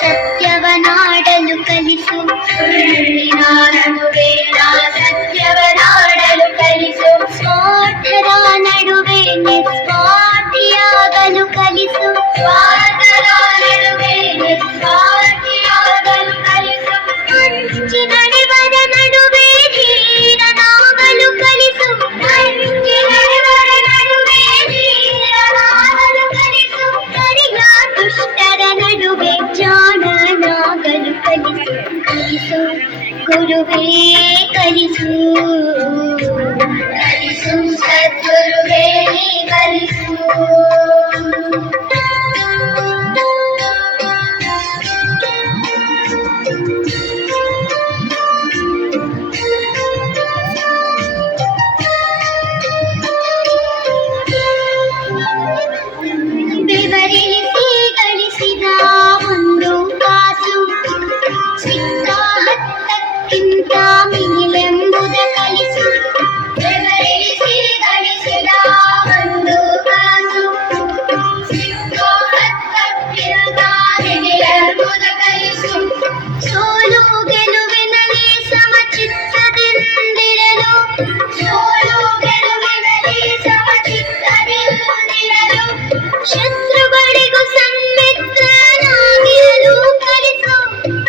ಸತ್ಯವನಾಡಲು ಕಲಿಸು. ನಡುವೆ ಸತ್ಯವನಾಡಲು ಕಲಿಸು. ಸ್ವಾರ್ಥದ ನಡುವೆ ನಿಸ್ವಾರ್ಥಿಯಾಗಲು ಕಲಿಸು. ಗುರುವೇ ಕಲಿಸು ಕಲಿಸು ಸದ್ಗುರುವೇ ಕಲಿಸು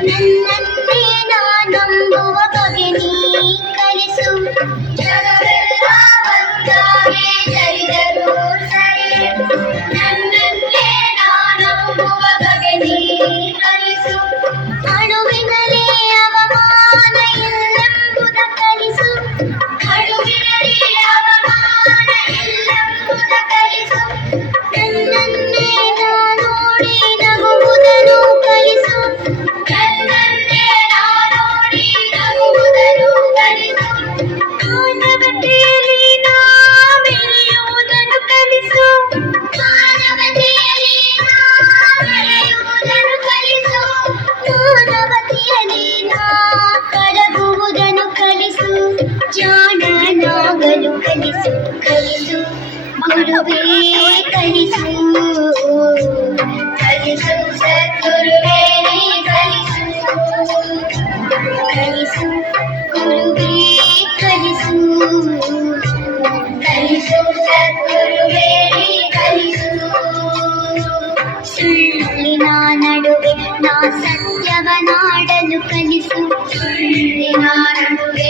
ನನ್ನ నడువే నా కలిసు. సద్గురువే కలిసు కలిసు. గురువే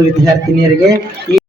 ವಿದ್ಯಾರ್ಥಿನಿಯರಿಗೆ